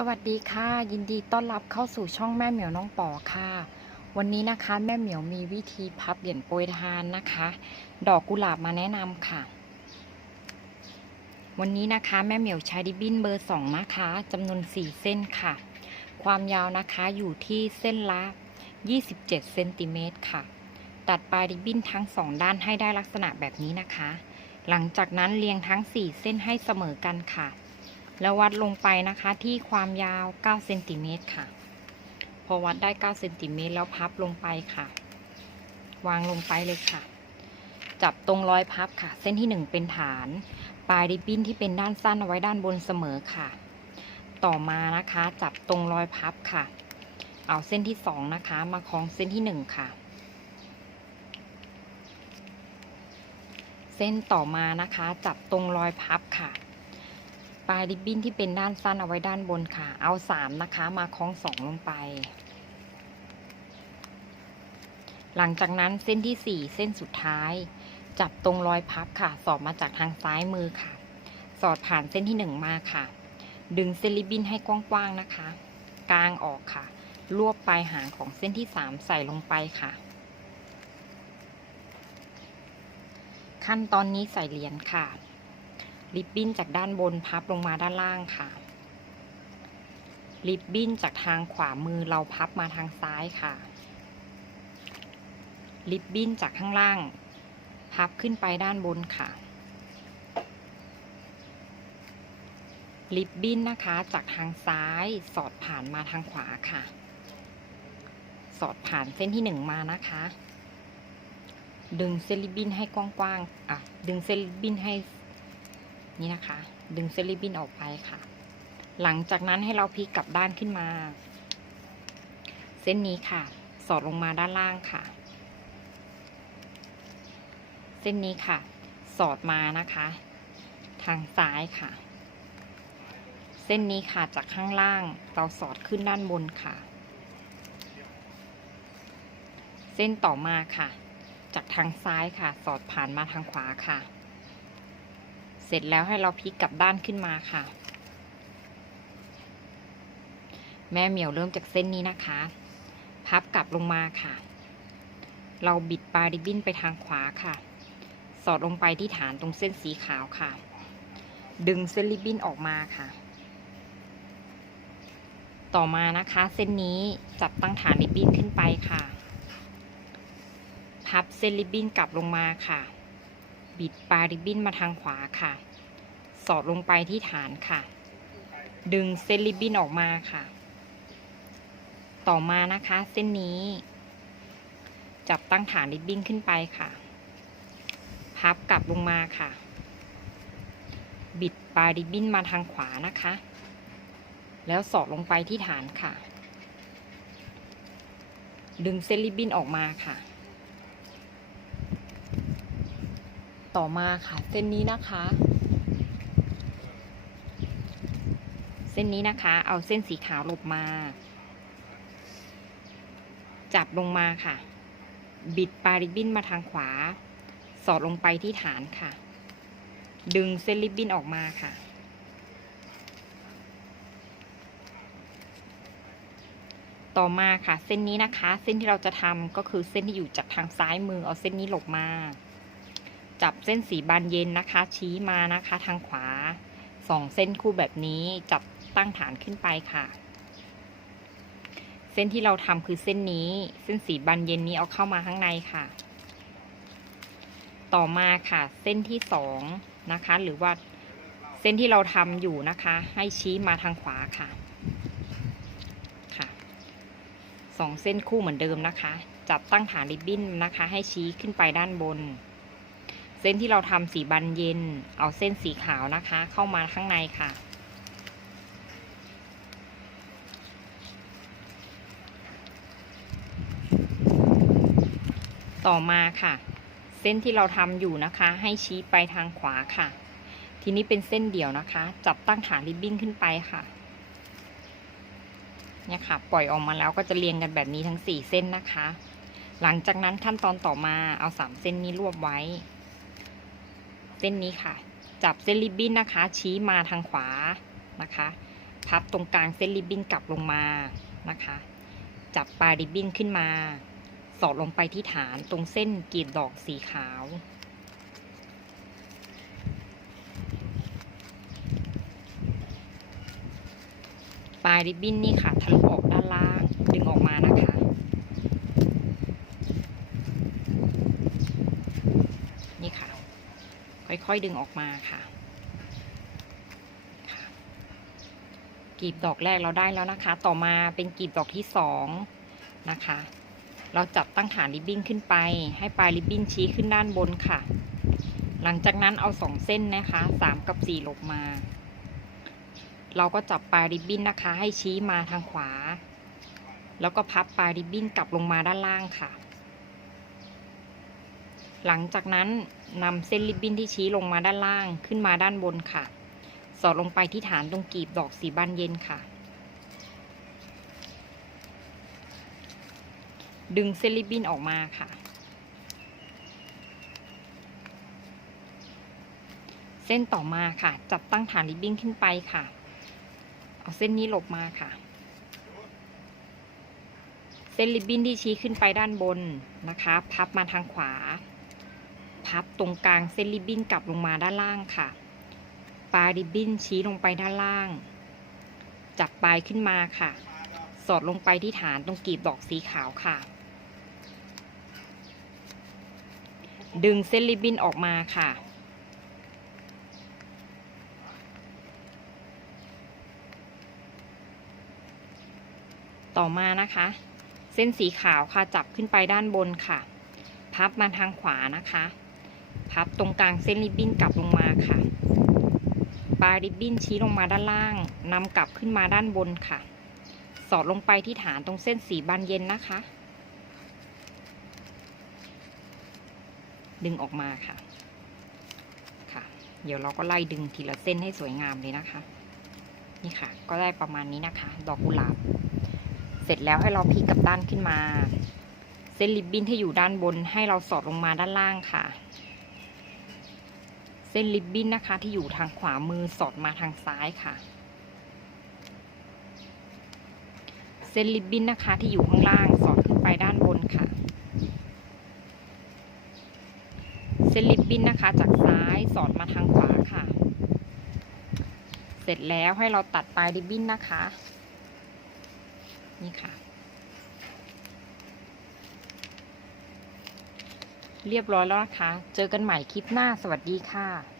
สวัสดีค่ะ ยินดีต้อนรับเข้าสู่ช่องแม่เหมียวน้องปอค่ะ วันนี้นะคะแม่เหมียวมีวิธีพับเหรียญโปรยทานนะคะ ดอกกุหลาบมาแนะนำค่ะ วันนี้นะคะแม่เหมียวใช้ดิบบิ้นเบอร์สองนะคะจำนวน4เส้นค่ะ ความยาวนะคะอยู่ที่เส้นละ 27เซนติเมตรค่ะ ตัดปลายดิบบิ้นทั้ง2ด้านให้ได้ลักษณะแบบนี้นะคะ หลังจากนั้นเรียงทั้ง 4 เส้นให้เสมอกันค่ะ แล้ววัดลงไปนะคะที่ความยาว9เซนติเมตรค่ะ พอวัดได้9เซนติเมตรแล้วพับลงไปค่ะ วางลงไปเลยค่ะ จับตรงรอยพับค่ะ เส้นที่ 1 เป็นฐาน ปลายริบบิ้นที่เป็นด้านสั้นเอาไว้ด้านบนเสมอค่ะ ต่อมานะคะ จับตรงรอยพับค่ะ เอาเส้นที่ 2 นะคะ มาคล้องเส้นที่ 1 ค่ะเส้นต่อมานะคะ จับตรงรอยพับค่ะ ปลายริบบิ้นที่เป็นด้านสั้นเอาไว้ด้านบนค่ะ เอาสามนะคะมาคล้องสองลงไป หลังจากนั้นเส้นที่สี่เส้นสุดท้าย จับตรงรอยพับค่ะ สอดมาจากทางซ้ายมือค่ะ สอดผ่านเส้นที่หนึ่งมาค่ะ ดึงเส้นริบบิ้นให้กว้างๆนะคะ กลางออกค่ะ รวบปลายหางของเส้นที่สามใส่ลงไปค่ะ ขั้นตอนนี้ใส่เหรียญค่ะ ริบบิ้นจากด้านบนพับลงมาด้านล่างค่ะริบบิ้นจากทางขวามือเราพับมาทางซ้ายค่ะริบบิ้นจากข้างล่าง พับขึ้นไปด้านบนค่ะริบบิ้นนะคะจากทางซ้ายสอดผ่านมาทางขวาค่ะ สอดผ่านเส้นที่หนึ่งมานะคะ ดึงเส้นริบบิ้นให้กว้างๆอะดึงเส้นริบบิ้นให้ นี่นะคะ ดึงเส้นริบบิ้นออกไปค่ะ หลังจากนั้นให้เราพลิกกลับด้านขึ้นมา เส้นนี้ค่ะ สอดลงมาด้านล่างค่ะ เส้นนี้ค่ะ สอดมานะคะ ทางซ้ายค่ะ เส้นนี้ค่ะจากข้างล่างเราสอดขึ้นด้านบนค่ะ เส้นต่อมาค่ะ จากทางซ้ายค่ะ สอดผ่านมาทางขวาค่ะ เสร็จแล้วให้เราพลิกกลับด้านขึ้นมาค่ะ แม่เหมียวเริ่มจากเส้นนี้นะคะ พับกลับลงมาค่ะ เราบิดปลายริบบิ้นไปทางขวาค่ะ สอดลงไปที่ฐานตรงเส้นสีขาวค่ะ ดึงเส้นริบบิ้นออกมาค่ะ ต่อมานะคะ เส้นนี้จับตั้งฐานริบบิ้นขึ้นไปค่ะ พับเส้นริบบิ้นกลับลงมาค่ะ บิดปลายริบบิ้นมาทางขวาค่ะ สอดลงไปที่ฐานค่ะ ดึงเส้นริบบิ้นออกมาค่ะ ต่อมานะคะ เส้นนี้ จับตั้งฐานริบบิ้นขึ้นไปค่ะ พับกลับลงมาค่ะ บิดปลายริบบิ้นมาทางขวานะคะ แล้วสอดลงไปที่ฐานค่ะ ดึงเส้นริบบิ้นออกมาค่ะ ต่อมาค่ะ เส้นนี้นะคะ เส้นนี้นะคะ เอาเส้นสีขาวหลบมา จับลงมาค่ะ บิดปลายริบบิ้นมาทางขวา สอดลงไปที่ฐานค่ะ ดึงเส้นริบบิ้นออกมาค่ะต่อมาค่ะ เส้นนี้นะคะ เส้นที่เราจะทำก็คือเส้นที่อยู่จากทางซ้ายมือเอาเส้นนี้หลบมา จับเส้นสีบานเย็นนะคะ ชี้มานะคะ ทางขวาสองเส้นคู่แบบนี้จับตั้งฐานขึ้นไปค่ะ เส้นที่เราทำคือเส้นนี้ เส้นสีบานเย็นนี้เอาเข้ามาข้างในค่ะ ต่อมาค่ะ เส้นที่สองนะคะ หรือว่าเส้นที่เราทำอยู่นะคะ ให้ชี้มาทางขวาค่ะค่ะสองเส้นคู่เหมือนเดิมนะคะ จับตั้งฐานริบบิ้นนะคะ ให้ชี้ขึ้นไปด้านบน เส้นที่เราทำสีบานเย็น เอาเส้นสีขาวนะคะ เข้ามาข้างในค่ะ ต่อมาค่ะ เส้นที่เราทำอยู่นะคะ ให้ชี้ไปทางขวาค่ะ ทีนี้เป็นเส้นเดี่ยวนะคะ จับตั้งฐานริบบิ้นขึ้นไปค่ะเนี่ยค่ะ ปล่อยออกมาแล้วก็จะเรียงกันแบบนี้ทั้งสี่เส้นนะคะ หลังจากนั้นขั้นตอนต่อมาเอาสามเส้นนี้รวบไว้ เส้นนี้ค่ะ จับเส้นริบบิ้นนะคะ ชี้มาทางขวานะคะ พับตรงกลางเส้นริบบิ้นกลับลงมานะคะ จับปลายริบบิ้นขึ้นมา สอดลงไปที่ฐานตรงเส้นกลีบดอกสีขาวปลายริบบิ้นนี่ค่ะทะลุออกด้งออกมานะคะ นี่ค่ะ ค่อยดึงออกมาค่ะกลีบดอกแรกเราได้แล้วนะคะ ต่อมาเป็นกลีบดอกที่สองนะคะ เราจับตั้งฐานริบบิ้นขึ้นไป ให้ปลายริบบิ้นชี้ขึ้นด้านบนค่ะ หลังจากนั้นเอาสองเส้นนะคะสามกับสี่ลบมา เราก็จับปลายริบบิ้นนะคะ ให้ชี้มาทางขวา แล้วก็พับปลายริบบิ้นกลับลงมาด้านล่างค่ะ หลังจากนั้น นำเส้นริบบิ้นที่ชี้ลงมาด้านล่างขึ้นมาด้านบนค่ะ สอดลงไปที่ฐานตรงกีบดอกสีบานเย็นค่ะ ดึงเส้นริบบิ้นออกมาค่ะ เส้นต่อมาค่ะ จับตั้งฐานริบบิ้นขึ้นไปค่ะ เอาเส้นนี้หลบมาค่ะ เส้นริบบิ้นที่ชี้ขึ้นไปด้านบนนะคะ พับมาทางขวา พับตรงกลางเส้นริบบิ้นกลับลงมาด้านล่างค่ะ ปลายริบบิ้นชี้ลงไปด้านล่าง จับปลายขึ้นมาค่ะ สอดลงไปที่ฐานตรงกลีบดอกสีขาวค่ะ ดึงเส้นริบบิ้นออกมาค่ะ ต่อมานะคะ เส้นสีขาวค่ะจับขึ้นไปด้านบนค่ะพับมาทางขวานะคะ พับตรงกลางเส้นริบบิ้นกลับลงมาค่ะ ปลายริบบิ้นชี้ลงมาด้านล่างนำกลับขึ้นมาด้านบนค่ะ สอดลงไปที่ฐานตรงเส้นสีบานเย็นนะคะ ดึงออกมาค่ะค่ะ เดี๋ยวเราก็ไล่ดึงทีละเส้นให้สวยงามเลยนะคะ นี่ค่ะ ก็ได้ประมาณนี้นะคะ ดอกกุหลาบ เสร็จแล้วให้เราพลิกกับด้านขึ้นมา เส้นริบบิ้นที่อยู่ด้านบนให้เราสอดลงมาด้านล่างค่ะ ส้นริบบิ้นนะคะ ที่อยู่ทางขวามือสอดมาทางซ้ายค่ะ เส้นริบบิ้นนะคะ ที่อยู่ข้างล่างสอดขึ้นไปด้านบนค่ะ เส้นริบบิ้นนะคะ จากซ้ายสอดมาทางขวาค่ะ เสร็จแล้วให้เราตัดปลายริบบิ้นนะคะ นี่ค่ะ เรียบร้อยแล้วนะคะ เจอกันใหม่คลิปหน้าสวัสดีค่ะ